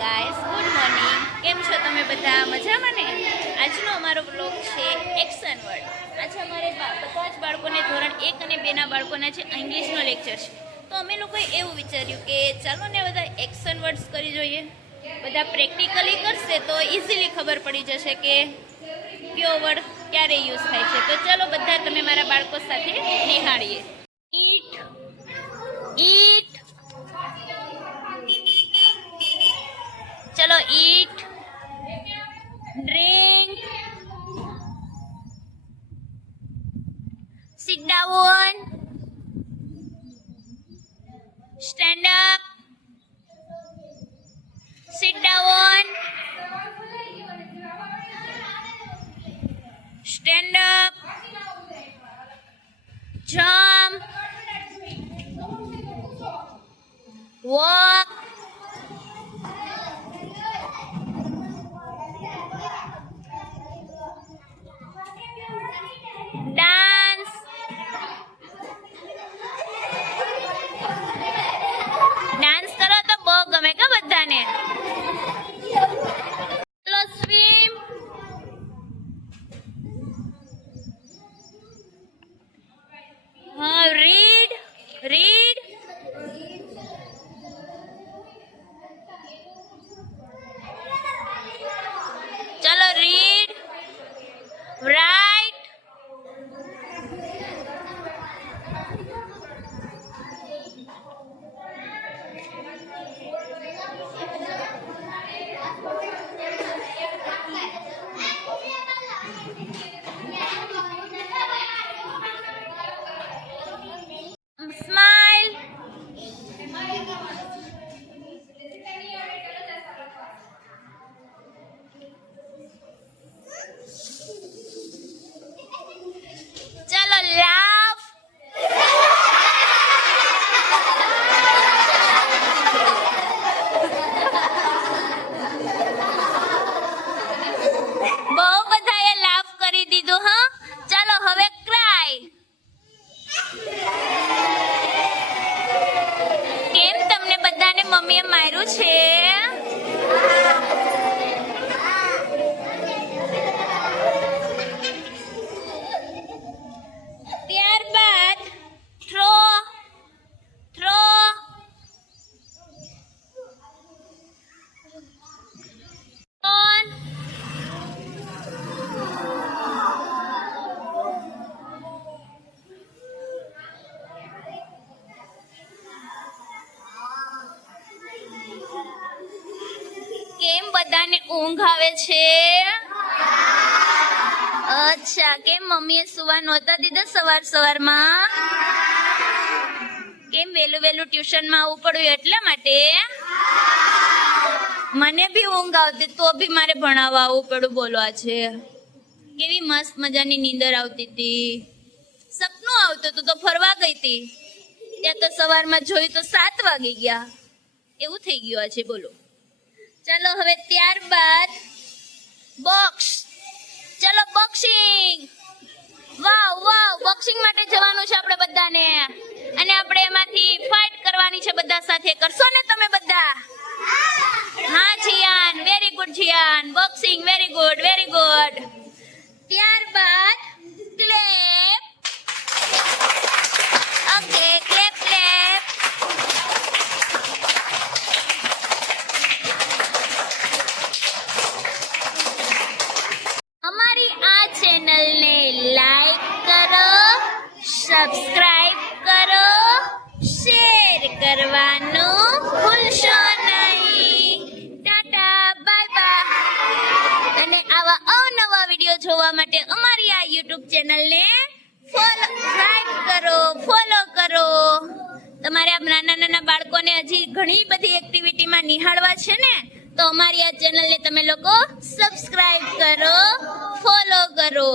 Guys, good morning. કેમ છો તમે બધા? મજામાં ને? આજનો અમારો બ્લોગ છે એક્શન વર્ડ. આજે અમારે બધા જ બાળકોને ધોરણ 1 અને 2 ના બાળકોના છે ઇંગ્લિશનો લેક્ચર છે. તો અમે લોકોએ એવું વિચાર્યું કે ચાલો ને બધા એક્શન વર્ડ્સ કરી જોઈએ. બધા પ્રેક્ટિકલી કરશે તો ઇઝીલી ખબર પડી જશે કે કયો વર્ડ ક્યારે યુઝ થાય છે. તો ચાલો બધા તમે મારા બાળકો સાથે નિહાળીએ. Eat, eat. चलो eat, drink, sit down, stand up, sit down, stand up, jump, walk, dance, dance करो तो बो गमे का बधाने. चलो स्विम, हाँ रीड, रीड, चलो रीड, राइट, स्माइल, चलो लाफ, બહુ બધાએ લાફ કરી દીધું. હા, ચાલો હવે ક્રાય. કેમ તમને બધાને મમ્મીએ માર્યું છે? ત્યારબાદ થ્રો, થ્રો, ઓન, કેમ બધાને ઊંઘ આવે છે? અચ્છા, કેમ મમ્મીએ સુવા નહોતા દીધા સવારમાં? કેમ વેલું વેલું ટ્યુશનમાં આવવું પડ્યું એટલા માટે? મને બી ઊંઘ આવતી તો બી મારે ભણાવવા આવવું પડ્યું. બોલો આજે કેવી મસ્ત મજાની નીંદર આવતી હતી. સપનું આવતું હતું તો ફરવા ગઈ હતી. ત્યાં તો સવારમાં જોયું તો 7 વાગી ગયા. એવું થઈ ગયું આજે. બોલો. ચાલો હવે ત્યારબાદ બોક્સ. ચલો બોક્સિંગ. વાવ વાવ, બોક્સિંગ માટે જવાનું છે આપણે બધાને. અને આપણે એમાંથી ફાઇટ કરવાની છે બધા સાથે. કરશો ને તમે બધા? હા Jiyan, very good Jiyan. Boxing, very good, very good. ત્યારબાદ ક્લેપ. Okay, clap clap. અમારી આ ચેનલને લાઈક કરો, સબસ્ક્રાઇબ કરો, શેર કરવાનું ભૂલશો નહીં. Tata, bye bye. અને આવા અવનવા વિડીયો જોવા માટે અમારી આ YouTube ચેનલને સબસ્ક્રાઇબ કરો, ફોલો કરો. તમારે આ નાના નાના બાળકોને હજી ઘણી બધી એક્ટિવિટીમાં નિહાળવા છે ને, તો અમારી આ ચેનલને તમે લોકો સબસ્ક્રાઇબ કરો, ફોલો કરો.